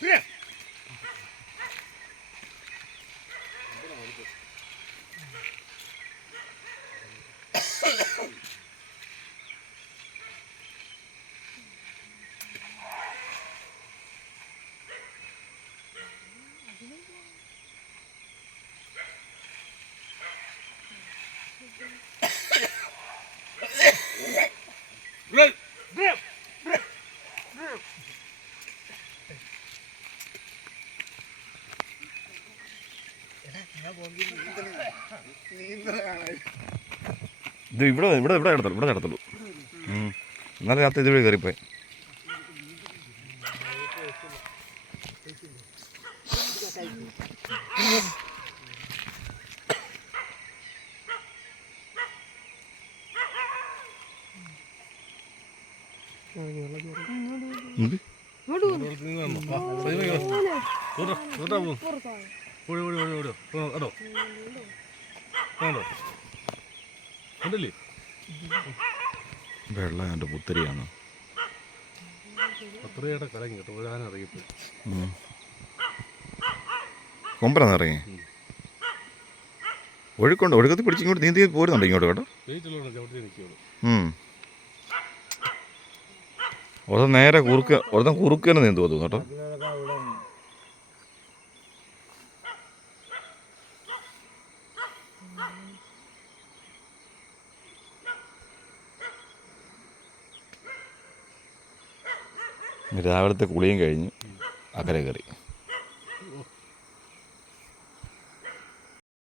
Yeah. ഇത് ഇവിടെ ഇവിടെ ഇവിടെ കിടത്തുള്ളൂ ഇവിടെ കിടത്തുള്ളൂ. എന്നാലും ഇന്നലെ രാത്രി ഇതുവഴി കയറിപ്പോയി. എന്ത്? ഉണ്ടല്ലേ വെള്ളം എന്റെ പുത്തരിയാണ് അത്രയേടെ കലങ്ങി കേട്ടോ ഉം. കൊമ്പനാന്ന് ഇറങ്ങി ഒഴുക്കുണ്ട്? ഒഴുക്കത്തിൽ പിടിച്ച് ഇങ്ങോട്ട് നീന്തി പോരുന്നുണ്ട് ഇങ്ങോട്ട് കേട്ടോ? വെയിറ്റുള്ള ചവിട്ടി ഒരുത്തൻ നേരെ കുറുക്ക് ഒരു കുറുക്ക് തന്നെ നീന്തു തോന്നുന്നു കേട്ടോ. രാവിലത്തെ കുളിയും കഴിഞ്ഞ് അക്കരെ കയറി.